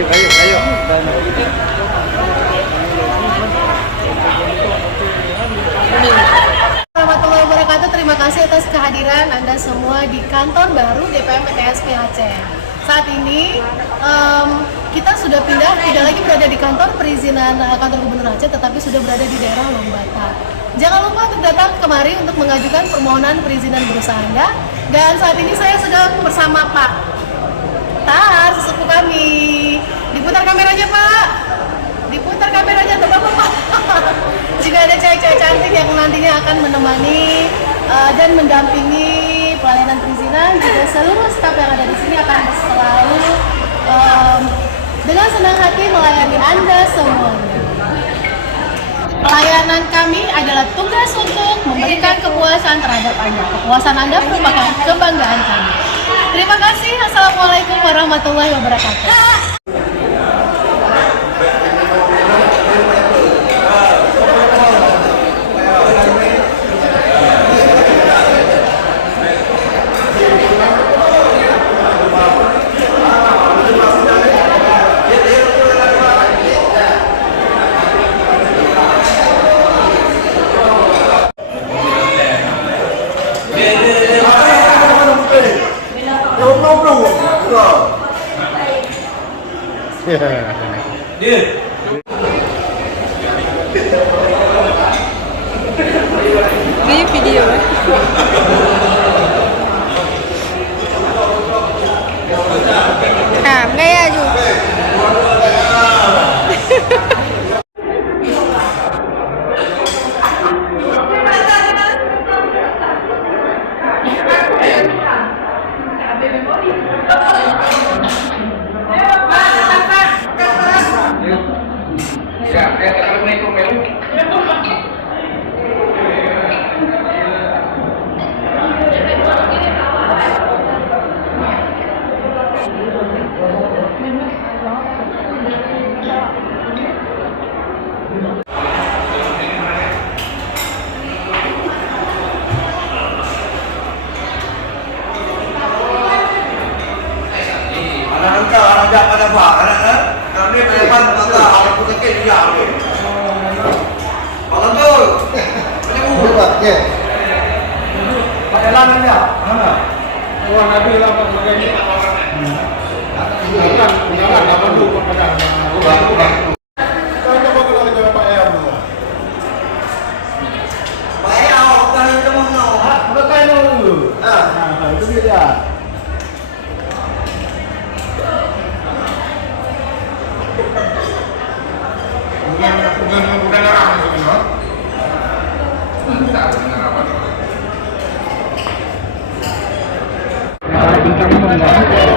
Ayo. Warahmatullahi wabarakatuh. Terima kasih atas kehadiran Anda semua di kantor baru DPM PTS PHC. Saat ini kita sudah pindah, tidak lagi berada di kantor perizinan kantor Gubernur Aceh, tetapi sudah berada di daerah Lombata. Jangan lupa untuk datang kemari untuk mengajukan permohonan perizinan berusaha Anda. Dan saat ini saya sudah bersama Pak Tar, sesepuh kami. Diputar kameranya, Pak. Diputar kameranya, tuh Bapak. Jika ada cewek-cewek cantik yang nantinya akan menemani dan mendampingi pelayanan perizinan, juga seluruh staf yang ada di sini akan selalu dengan senang hati melayani Anda semuanya. Pelayanan kami adalah tugas untuk memberikan kepuasan terhadap Anda. Kepuasan Anda merupakan kebanggaan kami. Terima kasih. Assalamualaikum warahmatullahi wabarakatuh. Ini video ya. Gaya juga. Pakai lananya, mana? Wah, nanti lah pakai. Jangan, apa dulu pakai. Kalau coba kita Pak Em. Pak Em, kan itu mau. Udah kayak dulu. Nah, itu dia. Bukan orang itu, no? Enggak, benar apa? Bintang